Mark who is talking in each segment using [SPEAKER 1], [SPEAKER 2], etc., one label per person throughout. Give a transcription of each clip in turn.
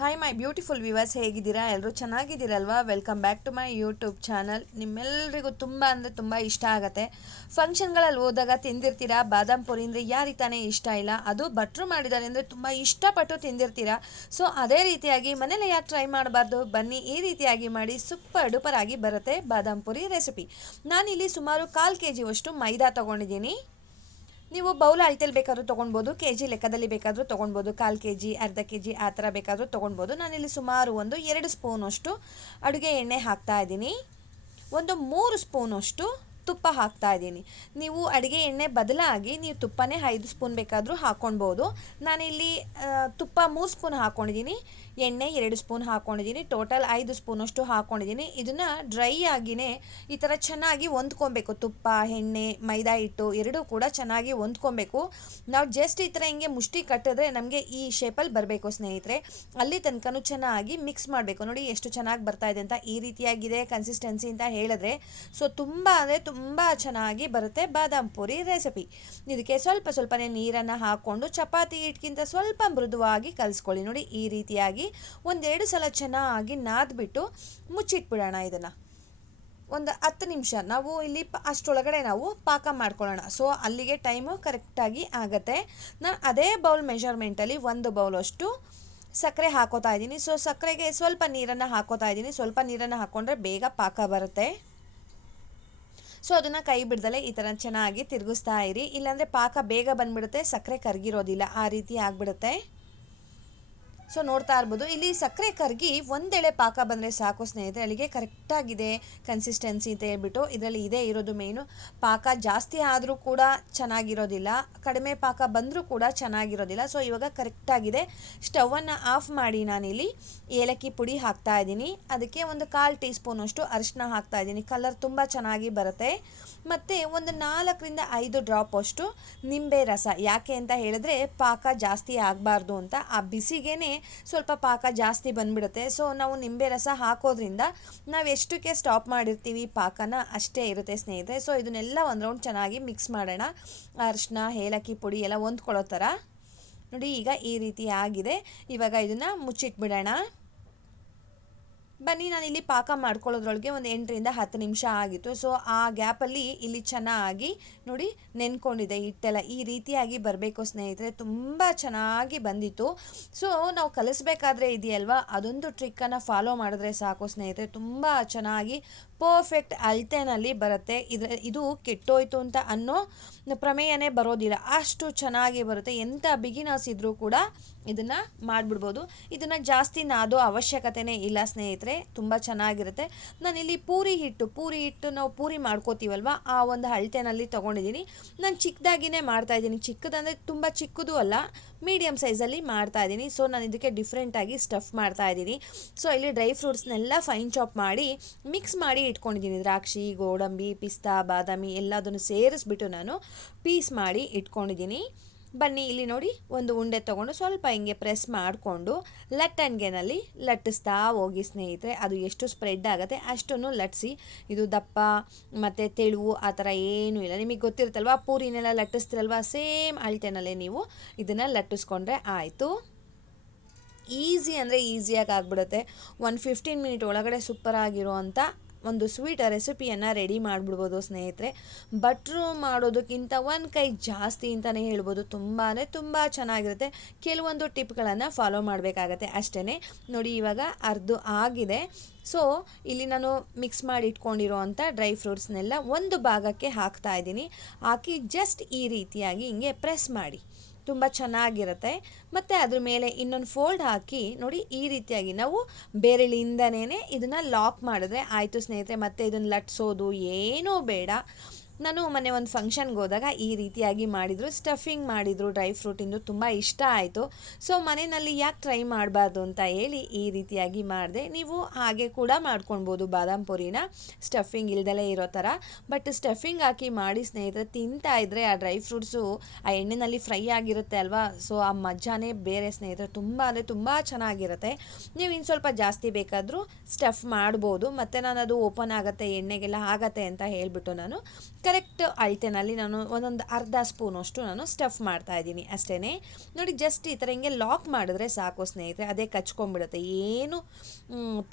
[SPEAKER 1] Hi my beautiful viewers ಹೇಗಿದ್ದೀರಾ? ಎಲ್ಲರೂ ಚೆನ್ನಾಗಿದ್ದೀರಲ್ವಾ? Welcome back to my YouTube channel ನಿಮ್ಮೆಲ್ಲರಿಗೂ ತುಂಬ ಅಂದರೆ ತುಂಬ ಇಷ್ಟ ಆಗುತ್ತೆ. ಫಂಕ್ಷನ್ಗಳಲ್ಲಿ ಹೋದಾಗ ತಿಂದಿರ್ತೀರಾ? ಬಾದಾಮ್ ಪುರಿ ಅಂದರೆ ಯಾರಿಗೆ ತಾನೇ ಇಷ್ಟ ಇಲ್ಲ? ಅದು ಭಟ್ರು ಮಾಡಿದ್ದಾರೆ ಅಂದರೆ ತುಂಬ ಇಷ್ಟಪಟ್ಟು ತಿಂದಿರ್ತೀರಾ? ಸೊ ಅದೇ ರೀತಿಯಾಗಿ ಮನೇಲಿ ಯಾಕೆ ಟ್ರೈ ಮಾಡಬಾರ್ದು? ಬನ್ನಿ, ಈ ರೀತಿಯಾಗಿ ಮಾಡಿ ಸೂಪರ್ ಡೂಪರ್ ಆಗಿ ಬರುತ್ತೆ ಬಾದಾಮ್ ಪುರಿ ರೆಸಿಪಿ ನಾನಿಲ್ಲಿ ಸುಮಾರು ಕಾಲು ಕೆ ಜಿಯಷ್ಟು ಮೈದಾ ತೊಗೊಂಡಿದ್ದೀನಿ. ನೀವು ಬೌಲ್ ಅಳತೆಯಲ್ಲಿ ಬೇಕಾದರೂ ತೊಗೊಳ್ಬೋದು ಕೆ ಜಿ ಲೆಕ್ಕದಲ್ಲಿ ಬೇಕಾದರೂ ತೊಗೊಳ್ಬೋದು ಕಾಲು ಕೆ ಜಿ ಅರ್ಧ ಕೆ ಜಿ ಆ ಥರ ಬೇಕಾದರೂ ತೊಗೊಳ್ಬೋದು ನಾನಿಲ್ಲಿ ಸುಮಾರು ಒಂದು ಎರಡು ಸ್ಪೂನಷ್ಟು ಅಡುಗೆ ಎಣ್ಣೆ ಹಾಕ್ತಾ ಇದ್ದೀನಿ. ಒಂದು ಮೂರು ಸ್ಪೂನಷ್ಟು ತುಪ್ಪ ಹಾಕ್ತಾ ಇದ್ದೀನಿ. ನೀವು ಅಡುಗೆ ಎಣ್ಣೆ ಬದಲಾಗಿ ನೀವು ತುಪ್ಪನೇ ಐದು ಸ್ಪೂನ್ ಬೇಕಾದರೂ ಹಾಕ್ಕೊಳ್ಬೋದು ನಾನಿಲ್ಲಿ ತುಪ್ಪ ಮೂರು ಸ್ಪೂನ್ ಹಾಕ್ಕೊಂಡಿದ್ದೀನಿ ಎಣ್ಣೆ ಎರಡು ಸ್ಪೂನ್ ಹಾಕ್ಕೊಂಡಿದ್ದೀನಿ ಟೋಟಲ್ ಐದು ಸ್ಪೂನಷ್ಟು ಹಾಕ್ಕೊಂಡಿದ್ದೀನಿ ಇದನ್ನು ಡ್ರೈ ಆಗಿನೇ ಈ ಥರ ಚೆನ್ನಾಗಿ ಹೊಂದ್ಕೊಬೇಕು. ತುಪ್ಪ, ಎಣ್ಣೆ, ಮೈದಾ ಹಿಟ್ಟು ಎರಡೂ ಕೂಡ ಚೆನ್ನಾಗಿ ಹೊಂದ್ಕೊಬೇಕು. ನಾವು ಜಸ್ಟ್ ಈ ಥರ ಹಿಂಗೆ ಮುಷ್ಟಿ ಕಟ್ಟಿದ್ರೆ ನಮಗೆ ಈ ಶೇಪಲ್ಲಿ ಬರಬೇಕು ಸ್ನೇಹಿತರೆ. ಅಲ್ಲಿ ತನಕನೂ ಚೆನ್ನಾಗಿ ಮಿಕ್ಸ್ ಮಾಡಬೇಕು. ನೋಡಿ ಎಷ್ಟು ಚೆನ್ನಾಗಿ ಬರ್ತಾ ಇದೆ ಅಂತ ಈ ರೀತಿಯಾಗಿದೆ ಕನ್ಸಿಸ್ಟೆನ್ಸಿ ಅಂತ ಹೇಳಿದ್ರೆ. ಸೊ ತುಂಬ ಅಂದರೆ ತುಂಬ ಚೆನ್ನಾಗಿ ಬರುತ್ತೆ ಬಾದಾಮ್ ಪುರಿ ರೆಸಿಪಿ ಇದಕ್ಕೆ ಸ್ವಲ್ಪ ಸ್ವಲ್ಪನೇ ನೀರನ್ನು ಹಾಕ್ಕೊಂಡು ಚಪಾತಿ ಹಿಟ್ಗಿಂತ ಸ್ವಲ್ಪ ಮೃದುವಾಗಿ ಕಲಿಸ್ಕೊಳ್ಳಿ. ನೋಡಿ ಈ ರೀತಿಯಾಗಿ ಒಂದೆರಡು ಸಲ ಚೆನ್ನಾಗಿ ನಾದ್ಬಿಟ್ಟು ಮುಚ್ಚಿಟ್ಬಿಡೋಣ ಇದನ್ನು. ಒಂದು ಹತ್ತು ನಿಮಿಷ. ನಾವು ಇಲ್ಲಿ ಪ ಅಷ್ಟರೊಳಗಡೆ ನಾವು ಪಾಕ ಮಾಡ್ಕೊಳ್ಳೋಣ. ಸೊ ಅಲ್ಲಿಗೆ ಟೈಮು ಕರೆಕ್ಟಾಗಿ ಆಗುತ್ತೆ. ನಾನು ಅದೇ ಬೌಲ್ ಮೆಷರ್ಮೆಂಟಲ್ಲಿ ಒಂದು ಬೌಲಷ್ಟು ಸಕ್ಕರೆ ಹಾಕೋತಾ ಇದ್ದೀನಿ. ಸೊ ಸಕ್ಕರೆಗೆ ಸ್ವಲ್ಪ ನೀರನ್ನು ಹಾಕೋತಾ ಇದ್ದೀನಿ. ಸ್ವಲ್ಪ ನೀರನ್ನು ಹಾಕ್ಕೊಂಡ್ರೆ ಬೇಗ ಪಾಕ ಬರುತ್ತೆ. ಸೊ ಅದನ್ನು ಕೈ ಬಿಡ್ದಲೆ ಈ ಥರ ಚೆನ್ನಾಗಿ ತಿರುಗಿಸ್ತಾ ಇರಿ. ಇಲ್ಲಾಂದರೆ ಪಾಕ ಬೇಗ ಬಂದ್ಬಿಡುತ್ತೆ. ಸಕ್ಕರೆ ಕರಗಿರೋದಿಲ್ಲ. ಆ ರೀತಿ ಆಗಿಬಿಡುತ್ತೆ. ಸೊ ನೋಡ್ತಾ ಇರ್ಬೋದು. ಇಲ್ಲಿ ಸಕ್ಕರೆ ಕರಗಿ ಒಂದೆಳೆ ಪಾಕ ಬಂದರೆ ಸಾಕು ಸ್ನೇಹಿತರೆ. ಅಲ್ಲಿಗೆ ಕರೆಕ್ಟಾಗಿದೆ ಕನ್ಸಿಸ್ಟೆನ್ಸಿ ಅಂತ ಹೇಳ್ಬಿಟ್ಟು ಇದರಲ್ಲಿ ಇದೇ ಇರೋದು ಮೇಯ್ನು ಪಾಕ ಜಾಸ್ತಿ ಆದರೂ ಕೂಡ ಚೆನ್ನಾಗಿರೋದಿಲ್ಲ. ಕಡಿಮೆ ಪಾಕ ಬಂದರೂ ಕೂಡ ಚೆನ್ನಾಗಿರೋದಿಲ್ಲ. ಸೊ ಇವಾಗ ಕರೆಕ್ಟಾಗಿದೆ ಸ್ಟವನ್ನು ಆಫ್ ಮಾಡಿ ನಾನಿಲ್ಲಿ ಏಲಕ್ಕಿ ಪುಡಿ ಹಾಕ್ತಾ ಇದ್ದೀನಿ. ಅದಕ್ಕೆ ಒಂದು ಕಾಲು ಟೀ ಸ್ಪೂನಷ್ಟು ಅರಿಶಿನ ಹಾಕ್ತಾ ಇದ್ದೀನಿ. ಕಲರ್ ತುಂಬ ಚೆನ್ನಾಗಿ ಬರುತ್ತೆ. ಮತ್ತು ಒಂದು ನಾಲ್ಕರಿಂದ ಐದು ಡ್ರಾಪ್ ಅಷ್ಟು ನಿಂಬೆ ರಸ. ಯಾಕೆ ಅಂತ ಹೇಳಿದ್ರೆ ಪಾಕ ಜಾಸ್ತಿ ಆಗಬಾರ್ದು ಅಂತ ಆ ಬಿಸಿಗೇನೆ ಸ್ವಲ್ಪ ಪಾಕ ಜಾಸ್ತಿ ಬಂದ್ಬಿಡುತ್ತೆ. ಸೊ ನಾವು ನಿಂಬೆ ರಸ ಹಾಕೋದ್ರಿಂದ ನಾವು ಎಷ್ಟಕ್ಕೆ ಸ್ಟಾಪ್ ಮಾಡಿರ್ತೀವಿ ಪಾಕನ ಅಷ್ಟೇ ಇರುತ್ತೆ ಸ್ನೇಹಿತರೆ. ಸೊ ಇದನ್ನೆಲ್ಲ ಒಂದು ರೌಂಡ್ ಚೆನ್ನಾಗಿ ಮಿಕ್ಸ್ ಮಾಡೋಣ. ಅರಿಶಿನ ಏಲಕ್ಕಿ ಪುಡಿ ಎಲ್ಲ ಹೊಂದ್ಕೊಳ್ಳೋ ಥರ. ನೋಡಿ, ಈಗ ಈ ರೀತಿ ಆಗಿದೆ. ಇವಾಗ ಇದನ್ನು ಮುಚ್ಚಿಟ್ಬಿಡೋಣ. ಬನ್ನಿ, ನಾನು ಇಲ್ಲಿ ಪಾಕ ಮಾಡ್ಕೊಳ್ಳೋದ್ರೊಳಗೆ ಒಂದು ಎಂಟರಿಂದ ಹತ್ತು ನಿಮಿಷ ಆಗಿತ್ತು. ಸೊ ಆ ಗ್ಯಾಪಲ್ಲಿ ಇಲ್ಲಿ ಚೆನ್ನಾಗಿ ನೋಡಿ ನೆನ್ಕೊಂಡಿದೆ ಹಿಟ್ಟೆಲ್ಲ. ಈ ರೀತಿಯಾಗಿ ಬರಬೇಕು ಸ್ನೇಹಿತರೆ, ತುಂಬ ಚೆನ್ನಾಗಿ ಬಂದಿತ್ತು. ಸೊ ನಾವು ಕಲಿಸ್ಬೇಕಾದ್ರೆ ಇದೆಯಲ್ವಾ? ಅದೊಂದು ಟ್ರಿಕ್ಕನ್ನು ಫಾಲೋ ಮಾಡಿದ್ರೆ ಸಾಕು ಸ್ನೇಹಿತರೆ. ತುಂಬ ಚೆನ್ನಾಗಿ ಪರ್ಫೆಕ್ಟ್ ಅಳತೆನಲ್ಲಿ ಬರುತ್ತೆ. ಇದ್ರ, ಇದು ಕೆಟ್ಟೋಯ್ತು ಅಂತ ಅನ್ನೋ ಪ್ರಮೇಯನೇ ಬರೋದಿಲ್ಲ. ಅಷ್ಟು ಚೆನ್ನಾಗಿ ಬರುತ್ತೆ. ಎಂಥ ಬಿಗಿನರ್ಸ್ ಇದ್ದರೂ ಕೂಡ ಇದನ್ನು ಮಾಡಿಬಿಡ್ಬೋದು. ಇದನ್ನು ಜಾಸ್ತಿ ನಾದೋ ಅವಶ್ಯಕತೆನೇ ಇಲ್ಲ ಸ್ನೇಹಿತರೆ. ತುಂಬ ಚೆನ್ನಾಗಿರುತ್ತೆ. ನಾನಿಲ್ಲಿ ಪೂರಿ ಹಿಟ್ಟು ಪೂರಿ ಹಿಟ್ಟು ನಾವು ಪೂರಿ ಮಾಡ್ಕೋತೀವಲ್ವ? ಆ ಒಂದು ಅಳತೆನಲ್ಲಿ ತೊಗೊಂಡಿದ್ದೀನಿ. ನಾನು ಚಿಕ್ಕದಾಗಿನೇ ಮಾಡ್ತಾಯಿದ್ದೀನಿ ಚಿಕ್ಕದಂದರೆ ತುಂಬ ಚಿಕ್ಕದು ಅಲ್ಲ. ಮೀಡಿಯಮ್ ಸೈಜಲ್ಲಿ ಮಾಡ್ತಾ ಇದ್ದೀನಿ. ಸೊ ನಾನು ಇದಕ್ಕೆ ಡಿಫ್ರೆಂಟಾಗಿ ಸ್ಟಫ್ ಮಾಡ್ತಾ ಇದ್ದೀನಿ. ಸೊ ಇಲ್ಲಿ ಡ್ರೈ ಫ್ರೂಟ್ಸ್ನೆಲ್ಲ ಫೈನ್ ಚಾಪ್ ಮಾಡಿ ಮಿಕ್ಸ್ ಮಾಡಿ ಇಟ್ಕೊಂಡಿದ್ದೀನಿ. ದ್ರಾಕ್ಷಿ, ಗೋಡಂಬಿ, ಪಿಸ್ತಾ, ಬಾದಾಮಿ ಎಲ್ಲದನ್ನು ಸೇರಿಸ್ಬಿಟ್ಟು ನಾನು ಪೀಸ್ ಮಾಡಿ ಇಟ್ಕೊಂಡಿದ್ದೀನಿ. ಬನ್ನಿ, ಇಲ್ಲಿ ನೋಡಿ, ಒಂದು ಉಂಡೆ ತಗೊಂಡು ಸ್ವಲ್ಪ ಹಿಂಗೆ ಪ್ರೆಸ್ ಮಾಡಿಕೊಂಡು ಲಟ್ಟಣಿಗೆನಲ್ಲಿ ಲಟ್ಟಿಸ್ತಾ ಹೋಗಿ, ಸ್ನೇಹಿತರೆ. ಅದು ಎಷ್ಟು ಸ್ಪ್ರೆಡ್ ಆಗುತ್ತೆ ಅಷ್ಟನ್ನು ಲಟ್ಟಿಸಿ. ಇದು ದಪ್ಪ, ಮತ್ತು ತೆಳುವು, ಆ ಥರ ಏನೂ ಇಲ್ಲ. ನಿಮಗೆ ಗೊತ್ತಿರುತ್ತಲ್ವ, ಪೂರಿನೆಲ್ಲ ಲಟ್ಟಿಸ್ತಿರಲ್ವ? ಸೇಮ್ ಅಳತೆನಲ್ಲೇ ನೀವು ಇದನ್ನು ಲಟ್ಟಿಸ್ಕೊಂಡ್ರೆ ಆಯಿತು. ಈಸಿ ಅಂದರೆ ಈಸಿಯಾಗಿ ಆಗಿಬಿಡುತ್ತೆ. ಒಂದು ಫಿಫ್ಟೀನ್ ಮಿನಿಟ್ ಒಳಗಡೆ ಸೂಪರಾಗಿರೋ ಅಂಥ ಒಂದು ಸ್ವೀಟ್ ರೆಸಿಪಿಯನ್ನು ರೆಡಿ ಮಾಡಿಬಿಡ್ಬೋದು ಸ್ನೇಹಿತರೆ. ಬಟ್ರು ಮಾಡೋದಕ್ಕಿಂತ ಒಂದು ಕೈ ಜಾಸ್ತಿ ಅಂತಲೇ ಹೇಳ್ಬೋದು. ತುಂಬಾ ತುಂಬ ಚೆನ್ನಾಗಿರುತ್ತೆ. ಕೆಲವೊಂದು ಟಿಪ್ಗಳನ್ನು ಫಾಲೋ ಮಾಡಬೇಕಾಗತ್ತೆ ಅಷ್ಟೇ ನೋಡಿ, ಇವಾಗ ಅರ್ಧ ಆಗಿದೆ. ಸೊ ಇಲ್ಲಿ ನಾನು ಮಿಕ್ಸ್ ಮಾಡಿ ಇಟ್ಕೊಂಡಿರೋ ಅಂಥ ಡ್ರೈ ಫ್ರೂಟ್ಸ್ನೆಲ್ಲ ಒಂದು ಭಾಗಕ್ಕೆ ಹಾಕ್ತಾ ಇದ್ದೀನಿ. ಹಾಕಿ ಜಸ್ಟ್ ಈ ರೀತಿಯಾಗಿ ಹಿಂಗೆ ಪ್ರೆಸ್ ಮಾಡಿ. ತುಂಬ ಚೆನ್ನಾಗಿರುತ್ತೆ. ಮತ್ತು ಅದ್ರ ಮೇಲೆ ಇನ್ನೊಂದು ಫೋಲ್ಡ್ ಹಾಕಿ ನೋಡಿ ಈ ರೀತಿಯಾಗಿ ನಾವು ಬೇರೆಳಿಂದನೇ ಇದನ್ನು ಲಾಕ್ ಮಾಡಿದ್ರೆ, ಆಯಿತು ಸ್ನೇಹಿತರೆ, ಮತ್ತು ಇದನ್ನು ಲಟ್ಸೋದು ಏನೂ ಬೇಡ. ನಾನು ಮೊನ್ನೆ ಒಂದು ಫಂಕ್ಷನ್ಗೆ ಹೋದಾಗ ಈ ರೀತಿಯಾಗಿ ಮಾಡಿದರು ಸ್ಟಫಿಂಗ್ ಮಾಡಿದರು ಡ್ರೈ ಫ್ರೂಟಿಂದು ತುಂಬ ಇಷ್ಟ ಆಯಿತು. ಸೊ ಮನೆಯಲ್ಲಿ ಯಾಕೆ ಟ್ರೈ ಮಾಡಬಾರ್ದು ಅಂತ ಹೇಳಿ ಈ ರೀತಿಯಾಗಿ ಮಾಡಿದೆ. ನೀವು ಹಾಗೆ ಕೂಡ ಮಾಡ್ಕೊಳ್ಬೋದು ಬಾದಾಮ್ ಪುರಿನ. ಸ್ಟಫಿಂಗ್ ಇಲ್ದಲೇ ಇರೋ ಥರ ಬಟ್ ಸ್ಟಫಿಂಗ್ ಹಾಕಿ ಮಾಡಿ ಸ್ನೇಹಿತರೆ, ತಿಂತಾ ಇದ್ದರೆ ಆ ಡ್ರೈ ಫ್ರೂಟ್ಸು ಆ ಎಣ್ಣೆಯಲ್ಲಿ ಫ್ರೈ ಆಗಿರುತ್ತೆ ಅಲ್ವಾ? ಸೊ ಆ ಮಜಾನೇ ಬೇರೆ ಸ್ನೇಹಿತರೆ, ತುಂಬ ಅಂದರೆ ತುಂಬ ಚೆನ್ನಾಗಿರುತ್ತೆ. ನೀವು ಇನ್ನು ಸ್ವಲ್ಪ ಜಾಸ್ತಿ ಬೇಕಾದರೂ ಸ್ಟಫ್ ಮಾಡ್ಬೋದು. ಮತ್ತು ನಾನು ಅದು ಓಪನ್ ಆಗುತ್ತೆ, ಎಣ್ಣೆಗೆಲ್ಲ ಆಗತ್ತೆ ಅಂತ ಹೇಳಿಬಿಟ್ಟು ನಾನು ಕರೆಕ್ಟ್ ಅಳತೆನಲ್ಲಿ ನಾನು ಒಂದೊಂದು ಅರ್ಧ ಸ್ಪೂನಷ್ಟು ನಾನು ಸ್ಟಫ್ ಮಾಡ್ತಾ ಇದ್ದೀನಿ ಅಷ್ಟೇ ನೋಡಿ ಜಸ್ಟ್ ಈ ಥರ ಹಿಂಗೆ ಲಾಕ್ ಮಾಡಿದ್ರೆ ಸಾಕು ಸ್ನೇಹಿತರೆ, ಅದೇ ಕಚ್ಕೊಂಡ್ಬಿಡುತ್ತೆ. ಏನು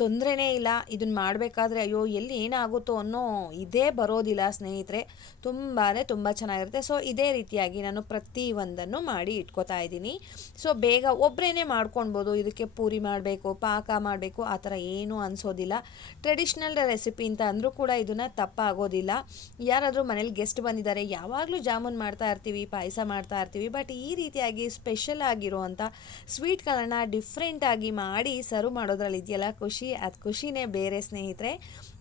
[SPEAKER 1] ತೊಂದರೆನೇ ಇಲ್ಲ. ಇದನ್ನು ಮಾಡಬೇಕಾದ್ರೆ ಅಯ್ಯೋ, ಎಲ್ಲಿ ಏನಾಗುತ್ತೋ ಅನ್ನೋ ಇದೇ ಬರೋದಿಲ್ಲ ಸ್ನೇಹಿತರೆ. ತುಂಬಾ ತುಂಬ ಚೆನ್ನಾಗಿರುತ್ತೆ. ಸೊ ಇದೇ ರೀತಿಯಾಗಿ ನಾನು ಪ್ರತಿ ಒಂದನ್ನು ಮಾಡಿ ಇಟ್ಕೋತಾ ಇದ್ದೀನಿ. ಸೊ ಬೇಗ ಒಬ್ಬರೇ ಮಾಡ್ಕೊಳ್ಬೋದು ಇದಕ್ಕೆ ಪೂರಿ ಮಾಡಬೇಕು, ಪಾಕ ಮಾಡಬೇಕು, ಆ ಥರ ಏನೂ ಅನಿಸೋದಿಲ್ಲ. ಟ್ರೆಡಿಷ್ನಲ್ ರೆಸಿಪಿ ಅಂತ ಅಂದರೂ ಕೂಡ ಇದನ್ನು ತಪ್ಪಾಗೋದಿಲ್ಲ. ಯಾರಾದರೂ ಮನೇಲಿ ಗೆಸ್ಟ್ ಬಂದಿದ್ದಾರೆ. ಯಾವಾಗಲೂ ಜಾಮೂನ್ ಮಾಡ್ತಾ ಇರ್ತೀವಿ, ಪಾಯಸ ಮಾಡ್ತಾ ಇರ್ತೀವಿ. ಬಟ್ ಈ ರೀತಿಯಾಗಿ ಸ್ಪೆಷಲ್ ಆಗಿರುವಂಥ ಸ್ವೀಟ್ಗಳನ್ನು ಡಿಫ್ರೆಂಟಾಗಿ ಮಾಡಿ ಸರ್ವ್ ಮಾಡೋದ್ರಲ್ಲಿ ಇದೆಯಲ್ಲ? ಖುಷಿ, ಅದು ಖುಷಿನೇ ಬೇರೆ ಸ್ನೇಹಿತರೆ.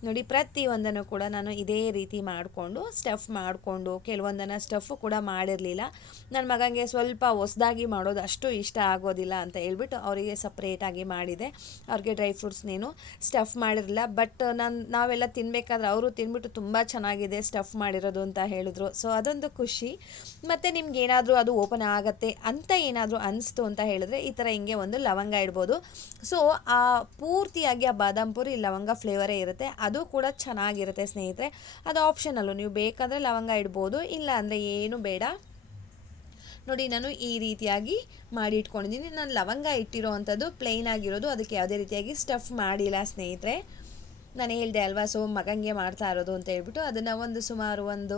[SPEAKER 1] ನೋಡಿ, ಪ್ರತಿಯೊಂದನ್ನು ಕೂಡ ನಾನು ಇದೇ ರೀತಿ ಮಾಡಿಕೊಂಡು ಸ್ಟಫ್ ಮಾಡಿಕೊಂಡು, ಕೆಲವೊಂದನ್ನು ಸ್ಟಫು ಕೂಡ ಮಾಡಿರಲಿಲ್ಲ. ನನ್ನ ಮಗನಿಗೆ ಸ್ವಲ್ಪ ಹೊಸ್ದಾಗಿ ಮಾಡೋದು ಅಷ್ಟು ಇಷ್ಟ ಆಗೋದಿಲ್ಲ ಅಂತ ಹೇಳ್ಬಿಟ್ಟು ಅವರಿಗೆ ಸಪ್ರೇಟಾಗಿ ಮಾಡಿದೆ. ಅವ್ರಿಗೆ ಡ್ರೈ ಫ್ರೂಟ್ಸ್ ನೀನು ಸ್ಟಫ್ ಮಾಡಿರಲಿಲ್ಲ. ಬಟ್ ನಾನು, ನಾವೆಲ್ಲ ತಿನ್ನಬೇಕಾದ್ರೆ ಅವರು ತಿಂದ್ಬಿಟ್ಟು ತುಂಬ ಚೆನ್ನಾಗಿದೆ ಸ್ಟಫ್ ಮಾಡಿರೋದು ಅಂತ ಹೇಳಿದ್ರು. ಸೊ ಅದೊಂದು ಖುಷಿ. ಮತ್ತು ನಿಮ್ಗೆ ಏನಾದರೂ ಅದು ಓಪನ್ ಆಗುತ್ತೆ ಅಂತ ಏನಾದರೂ ಅನಿಸ್ತು ಅಂತ ಹೇಳಿದ್ರೆ ಈ ಥರ ಹಿಂಗೆ ಒಂದು ಲವಂಗ ಇಡ್ಬೋದು. ಸೊ ಆ ಪೂರ್ತಿಯಾಗಿ ಆ ಬಾದಾಮ್ ಪುರಿ ಲವಂಗ ಫ್ಲೇವರೇ ಇರುತ್ತೆ. ಅದು ಕೂಡ ಚೆನ್ನಾಗಿರುತ್ತೆ ಸ್ನೇಹಿತರೆ. ಅದು ಆಪ್ಷನಲ್ಲು ನೀವು ಬೇಕಾದರೆ ಲವಂಗ ಇಡ್ಬೋದು ಇಲ್ಲ ಅಂದರೆ ಏನು ಬೇಡ. ನೋಡಿ, ನಾನು ಈ ರೀತಿಯಾಗಿ ಮಾಡಿ ಇಟ್ಕೊಂಡಿದ್ದೀನಿ. ನಾನು ಲವಂಗ ಇಟ್ಟಿರೋ ಅಂಥದ್ದು ಪ್ಲೈನ್ ಆಗಿರೋದು, ಅದಕ್ಕೆ ಯಾವುದೇ ರೀತಿಯಾಗಿ ಸ್ಟಫ್ ಮಾಡಿಲ್ಲ ಸ್ನೇಹಿತರೆ. ನಾನು ಹೇಳಿದೆ ಅಲ್ವಾ ಸೊ ಮಗಂಗೆ ಮಾಡ್ತಾ ಇರೋದು ಅಂತ ಹೇಳ್ಬಿಟ್ಟು ಅದನ್ನು ಒಂದು ಸುಮಾರು ಒಂದು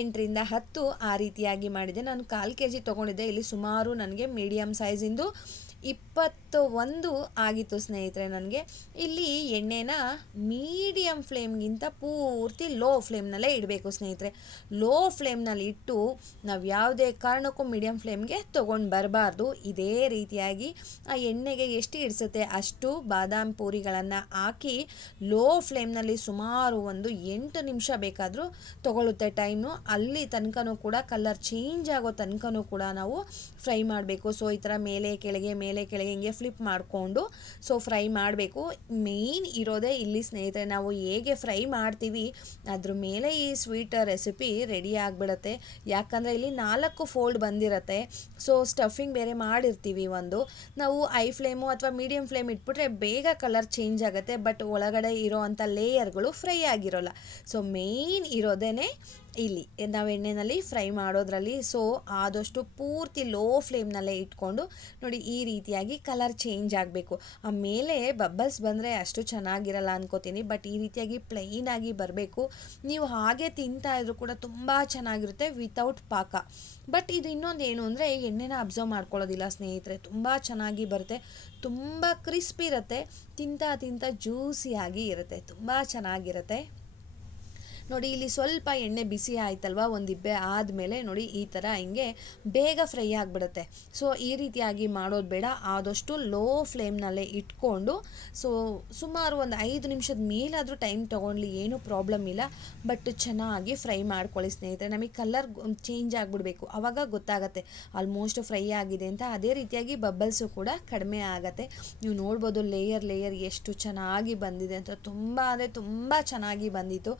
[SPEAKER 1] ಎಂಟರಿಂದ ಹತ್ತು ಆ ರೀತಿಯಾಗಿ ಮಾಡಿದೆ. ನಾನು ಕಾಲು ಕೆ ಜಿ ತೊಗೊಂಡಿದ್ದೆ. ಇಲ್ಲಿ ಸುಮಾರು ನನಗೆ ಮೀಡಿಯಮ್ ಸೈಜಿಂದು ಇಪ್ಪತ್ತು ಒಂದು ಆಗಿತ್ತು ಸ್ನೇಹಿತರೆ ನನಗೆ. ಇಲ್ಲಿ ಎಣ್ಣೆನ ಮೀಡಿಯಮ್ ಫ್ಲೇಮ್ಗಿಂತ ಪೂರ್ತಿ ಲೋ ಫ್ಲೇಮ್ನಲ್ಲೇ ಇಡಬೇಕು ಸ್ನೇಹಿತರೆ. ಲೋ ಫ್ಲೇಮ್ನಲ್ಲಿ ಇಟ್ಟು ನಾವು ಯಾವುದೇ ಕಾರಣಕ್ಕೂ ಮೀಡಿಯಮ್ ಫ್ಲೇಮ್ಗೆ ತೊಗೊಂಡು ಬರಬಾರ್ದು. ಇದೇ ರೀತಿಯಾಗಿ ಆ ಎಣ್ಣೆಗೆ ಎಷ್ಟು ಇಡಿಸುತ್ತೆ ಅಷ್ಟು ಬಾದಾಮ್ ಪೂರಿಗಳನ್ನು ಹಾಕಿ ಲೋ ಫ್ಲೇಮ್ನಲ್ಲಿ ಸುಮಾರು ಒಂದು ಎಂಟು ನಿಮಿಷ ಬೇಕಾದರೂ ತೊಗೊಳುತ್ತೆ ಟೈಮು ಅಲ್ಲಿ ತನಕನೂ ಕೂಡ ಕಲರ್ ಚೇಂಜ್ ಆಗೋ ತನಕನೂ ಕೂಡ ನಾವು ಫ್ರೈ ಮಾಡಬೇಕು. ಸೊ ಈ ಥರ ಮೇಲೆ, ಕೆಳಗೆ ಕೆಳಗೆ ಹಿಂಗೆ ಫ್ಲಿಪ್ ಮಾಡಿಕೊಂಡು ಸೊ ಫ್ರೈ ಮಾಡಬೇಕು. ಮೇಯ್ನ್ ಇರೋದೇ ಇಲ್ಲಿ ಸ್ನೇಹಿತರೆ, ನಾವು ಹೇಗೆ ಫ್ರೈ ಮಾಡ್ತೀವಿ, ಅದ್ರ ಮೇಲೆ ಈ ಸ್ವೀಟ್ ರೆಸಿಪಿ ರೆಡಿ ಆಗಿಬಿಡತ್ತೆ. ಯಾಕಂದರೆ ಇಲ್ಲಿ ನಾಲ್ಕು ಫೋಲ್ಡ್ ಬಂದಿರತ್ತೆ. ಸೊ ಸ್ಟಫಿಂಗ್ ಬೇರೆ ಮಾಡಿರ್ತೀವಿ ಒಂದು. ನಾವು ಐ ಫ್ಲೇಮು ಅಥವಾ ಮೀಡಿಯಮ್ ಫ್ಲೇಮ್ ಇಟ್ಬಿಟ್ರೆ ಬೇಗ ಕಲರ್ ಚೇಂಜ್ ಆಗುತ್ತೆ ಬಟ್ ಒಳಗಡೆ ಇರೋ ಲೇಯರ್ಗಳು ಫ್ರೈ ಆಗಿರೋಲ್ಲ. ಸೊ ಮೇಯ್ನ್ ಇರೋದೇ ಇಲ್ಲಿ ನಾವು ಎಣ್ಣೆಯಲ್ಲಿ ಫ್ರೈ ಮಾಡೋದ್ರಲ್ಲಿ ಸೊ ಆದಷ್ಟು ಪೂರ್ತಿ ಲೋ ಫ್ಲೇಮ್ನಲ್ಲೇ ಇಟ್ಕೊಂಡು ನೋಡಿ ಈ ರೀತಿಯಾಗಿ ಕಲರ್ ಚೇಂಜ್ ಆಗಬೇಕು. ಆಮೇಲೆ ಮೇಲೆ ಬಬ್ಬಲ್ಸ್ ಬಂದರೆ ಅಷ್ಟು ಚೆನ್ನಾಗಿರಲ್ಲ ಅನ್ಕೋತೀನಿ, ಬಟ್ ಈ ರೀತಿಯಾಗಿ ಪ್ಲೈನಾಗಿ ಬರಬೇಕು. ನೀವು ಹಾಗೆ ತಿಂತಾ ಇದ್ರು ಕೂಡ ತುಂಬ ಚೆನ್ನಾಗಿರುತ್ತೆ ವಿತೌಟ್ ಪಾಕ. ಬಟ್ ಇದು ಇನ್ನೊಂದು ಏನು ಅಂದರೆ ಎಣ್ಣೆನ ಅಬ್ಸರ್ವ್ ಮಾಡ್ಕೊಳ್ಳೋದಿಲ್ಲ ಸ್ನೇಹಿತರೆ, ತುಂಬ ಚೆನ್ನಾಗಿ ಬರುತ್ತೆ, ತುಂಬ ಕ್ರಿಸ್ಪಿ ಇರುತ್ತೆ, ತಿಂತಾ ತಿಂತಾ ಜ್ಯೂಸಿಯಾಗಿ ಇರುತ್ತೆ, ತುಂಬ ಚೆನ್ನಾಗಿರುತ್ತೆ. ನೋಡಿ, ಇಲ್ಲಿ ಸ್ವಲ್ಪ ಎಣ್ಣೆ ಬಿಸಿ ಆಯ್ತಲ್ವಾ, ಒಂದು ಇಬ್ಬೆ ಆದಮೇಲೆ ನೋಡಿ, ಈ ಥರ ಹಿಂಗೆ ಬೇಗ ಫ್ರೈ ಆಗಿಬಿಡುತ್ತೆ. ಸೊ ಈ ರೀತಿಯಾಗಿ ಮಾಡೋದು ಬೇಡ. ಆದಷ್ಟು ಲೋ ಫ್ಲೇಮ್ನಲ್ಲೇ ಇಟ್ಕೊಂಡು ಸೊ ಸುಮಾರು ಒಂದು ಐದು ನಿಮಿಷದ ಮೇಲಾದರೂ ಟೈಮ್ ತೊಗೊಂಡ್ಲಿ ಏನೂ ಪ್ರಾಬ್ಲಮ್ ಇಲ್ಲ. ಬಟ್ ಚೆನ್ನಾಗಿ ಫ್ರೈ ಮಾಡ್ಕೊಳ್ಳಿ ಸ್ನೇಹಿತರೆ. ನಮಗೆ ಕಲರ್ ಚೇಂಜ್ ಆಗಿಬಿಡ್ಬೇಕು. ಆವಾಗ ಗೊತ್ತಾಗತ್ತೆ. ಆಲ್ಮೋಸ್ಟ್ ಫ್ರೈ ಆಗಿದೆ ಅಂತ. ಅದೇ ರೀತಿಯಾಗಿ ಬಬ್ಬಲ್ಸು ಕೂಡ ಕಡಿಮೆ ಆಗುತ್ತೆ. ನೀವು ನೋಡ್ಬೋದು, ಲೇಯರ್ ಲೇಯರ್ ಎಷ್ಟು ಚೆನ್ನಾಗಿ ಬಂದಿದೆ ಅಂತ. ತುಂಬ ಅಂದರೆ ತುಂಬ ಚೆನ್ನಾಗಿ ಬಂದಿತ್ತು.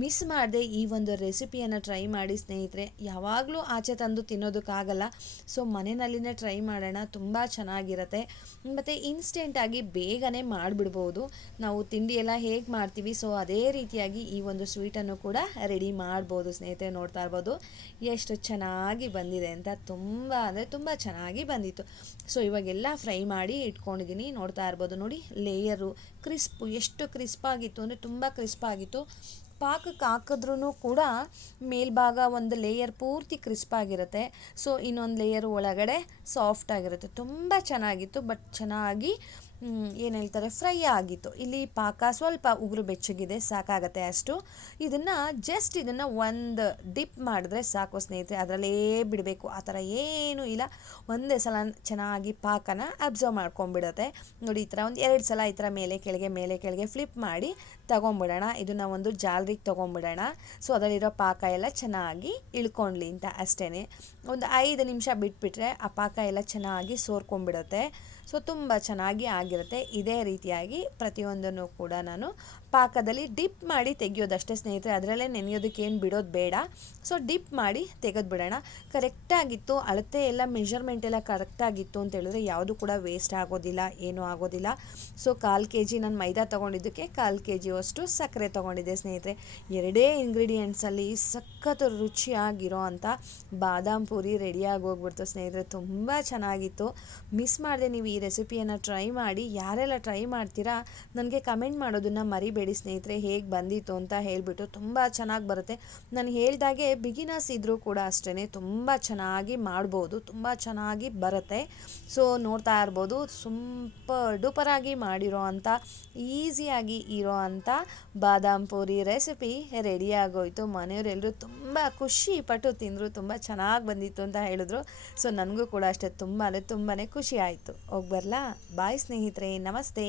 [SPEAKER 1] ಮಿಸ್ ಮಾಡದೆ ಈ ಒಂದು ರೆಸಿಪಿಯನ್ನು ಟ್ರೈ ಮಾಡಿ ಸ್ನೇಹಿತರೆ. ಯಾವಾಗಲೂ ಆಚೆ ತಂದು ತಿನ್ನೋದಕ್ಕಾಗಲ್ಲ. ಸೊ ಮನೆಯಲ್ಲಿನೇ ಟ್ರೈ ಮಾಡೋಣ. ತುಂಬ ಚೆನ್ನಾಗಿರುತ್ತೆ. ಮತ್ತು ಇನ್ಸ್ಟೆಂಟಾಗಿ ಬೇಗನೆ ಮಾಡಿಬಿಡ್ಬೋದು. ನಾವು ತಿಂಡಿ ಎಲ್ಲ ಹೇಗೆ ಮಾಡ್ತೀವಿ, ಸೊ, ಅದೇ ರೀತಿಯಾಗಿ ಈ ಒಂದು ಸ್ವೀಟನ್ನು ಕೂಡ ರೆಡಿ ಮಾಡ್ಬೋದು ಸ್ನೇಹಿತರೆ, ನೋಡ್ತಾ ಇರ್ಬೋದು. ಎಷ್ಟು ಚೆನ್ನಾಗಿ ಬಂದಿದೆ ಅಂತ. ತುಂಬ, ಅಂದರೆ ತುಂಬ ಚೆನ್ನಾಗಿ ಬಂದಿತ್ತು. ಸೊ, ಇವಾಗೆಲ್ಲ ಫ್ರೈ ಮಾಡಿ ಇಟ್ಕೊಂಡಿದ್ದೀನಿ. ನೋಡ್ತಾ ಇರ್ಬೋದು ನೋಡಿ ಲೇಯರು ಕ್ರಿಸ್ಪು ಎಷ್ಟು ಕ್ರಿಸ್ಪಾಗಿತ್ತು ಅಂದರೆ ತುಂಬ ಕ್ರಿಸ್ಪಾಗಿತ್ತು ಪಾಕಕ್ಕೆ ಹಾಕಿದ್ರೂ ಕೂಡ ಮೇಲ್ಭಾಗ ಒಂದು ಲೇಯರ್ ಪೂರ್ತಿ ಕ್ರಿಸ್ಪಾಗಿರುತ್ತೆ ಸೊ ಇನ್ನೊಂದು ಲೇಯರ್ ಒಳಗಡೆ ಸಾಫ್ಟ್ ಆಗಿರುತ್ತೆ. ತುಂಬ ಚೆನ್ನಾಗಿತ್ತು ಬಟ್ ಚೆನ್ನಾಗಿ ಏನು ಹೇಳ್ತಾರೆ? ಫ್ರೈ ಆಗಿತ್ತು. ಇಲ್ಲಿ ಪಾಕ ಸ್ವಲ್ಪ ಉಗುರು ಬೆಚ್ಚಗಿದೆ, ಸಾಕಾಗತ್ತೆ ಅಷ್ಟು. ಇದನ್ನು ಜಸ್ಟ್ ಇದನ್ನು ಒಂದು ಡಿಪ್ ಮಾಡಿದ್ರೆ ಸಾಕು ಸ್ನೇಹಿತರೆ. ಅದರಲ್ಲೇ ಬಿಡಬೇಕು. ಆ ಥರ ಏನೂ ಇಲ್ಲ. ಒಂದೇ ಸಲ ಚೆನ್ನಾಗಿ ಪಾಕನ ಅಬ್ಸರ್ವ್ ಮಾಡ್ಕೊಂಬಿಡುತ್ತೆ ನೋಡಿ, ಈ ಥರ ಒಂದು ಎರಡು ಸಲ ಈ ಥರ ಮೇಲೆ ಕೆಳಗೆ ಮೇಲೆ ಕೆಳಗೆ ಫ್ಲಿಪ್ ಮಾಡಿ ತಗೊಂಬಿಡೋಣ ಇದನ್ನು ಒಂದು ಜಾಲ್ರಿಗೆ ತೊಗೊಂಬಿಡೋಣ ಸೊ ಅದರಲ್ಲಿರೋ ಪಾಕ ಎಲ್ಲ ಚೆನ್ನಾಗಿ ಇಳ್ಕೊಂಡ್ಲಿ ಅಂತ ಅಷ್ಟೇ ಒಂದು ಐದು ನಿಮಿಷ ಬಿಟ್ಬಿಟ್ರೆ ಆ ಪಾಕ ಎಲ್ಲ ಚೆನ್ನಾಗಿ ಸೋರ್ಕೊಂಡ್ಬಿಡುತ್ತೆ. ಸೊ ತುಂಬ ಚೆನ್ನಾಗಿ ಆಗಿರುತ್ತೆ. ಇದೇ ರೀತಿಯಾಗಿ ಪ್ರತಿಯೊಂದನ್ನು ಕೂಡ ನಾನು ಪಾಕದಲ್ಲಿ ಡಿಪ್ ಮಾಡಿ ತೆಗೆಯೋದಷ್ಟೇ ಸ್ನೇಹಿತರೆ, ಅದರಲ್ಲೇ ನೆನೆಯೋದಕ್ಕೆ ಏನು ಬಿಡೋದು ಬೇಡ. ಸೊ ಡಿಪ್ ಮಾಡಿ ತೆಗೆದು ಬಿಡೋಣ ಕರೆಕ್ಟಾಗಿತ್ತು, ಅಳತೆ ಎಲ್ಲ ಮೆಷರ್ಮೆಂಟ್ ಎಲ್ಲ ಕರೆಕ್ಟಾಗಿತ್ತು ಅಂತ ಹೇಳಿದ್ರೆ ಯಾವುದು ಕೂಡ ವೇಸ್ಟ್ ಆಗೋದಿಲ್ಲ, ಏನೂ ಆಗೋದಿಲ್ಲ. ಸೊ ಕಾಲು ಕೆ ಜಿ ನಾನು ಮೈದಾ ತೊಗೊಂಡಿದ್ದಕ್ಕೆ ಕಾಲು ಕೆ ಜಿಯಷ್ಟು ಸಕ್ಕರೆ ತೊಗೊಂಡಿದ್ದೆ ಸ್ನೇಹಿತರೆ. ಎರಡೇ ಇಂಗ್ರೀಡಿಯೆಂಟ್ಸಲ್ಲಿ ಸಖತ್ ರುಚಿಯಾಗಿರೋ ಅಂಥ ಬಾದಾಮ್ ಪೂರಿ ರೆಡಿಯಾಗಿ ಹೋಗ್ಬಿಡ್ತು ಸ್ನೇಹಿತರೆ. ತುಂಬ ಚೆನ್ನಾಗಿತ್ತು. ಮಿಸ್ ಮಾಡಿದೆ ನೀವು ಈ ರೆಸಿಪಿಯನ್ನು ಟ್ರೈ ಮಾಡಿ. ಯಾರೆಲ್ಲ ಟ್ರೈ ಮಾಡ್ತೀರಾ, ನನಗೆ ಕಮೆಂಟ್ ಮಾಡೋದನ್ನು ಮರಿಬೇಡಿ. ಸ್ನೇಹಿತರೆ, ಹೇಗೆ ಬಂದಿತ್ತು ಅಂತ ಹೇಳಿಬಿಟ್ಟು ತುಂಬ ಚೆನ್ನಾಗಿ ಬರುತ್ತೆ. ನಾನು ಹೇಳ್ದಾಗೆ ಬಿಗಿನರ್ಸ್ ಇದ್ದರೂ ಕೂಡ ಅಷ್ಟೇ ತುಂಬ ಚೆನ್ನಾಗಿ ಮಾಡ್ಬೋದು, ತುಂಬ ಚೆನ್ನಾಗಿ ಬರುತ್ತೆ. ಸೊ ನೋಡ್ತಾ ಇರ್ಬೋದು ಸೂಪರ್ ಡೂಪರಾಗಿ ಮಾಡಿರೋ ಅಂಥ ಈಸಿಯಾಗಿ ಇರೋ ಅಂಥ ಬಾದಾಮ್ ಪೂರಿ ರೆಸಿಪಿ ರೆಡಿ ಆಗೋಯ್ತು. ಮನೆಯವರೆಲ್ಲರೂ ತುಂಬ ಖುಷಿ ಪಟ್ಟು ತಿಂದರು, ತುಂಬ ಚೆನ್ನಾಗಿ ಬಂದಿತ್ತು ಅಂತ ಹೇಳಿದ್ರು. ಸೊ ನನಗೂ ಕೂಡ ಅಷ್ಟೇ ತುಂಬ ಅಂದರೆ ತುಂಬಾ ಖುಷಿ ಆಯಿತು. ಹೋಗಿ ಬಾಯ್ ಸ್ನೇಹಿತರೆ, ನಮಸ್ತೆ.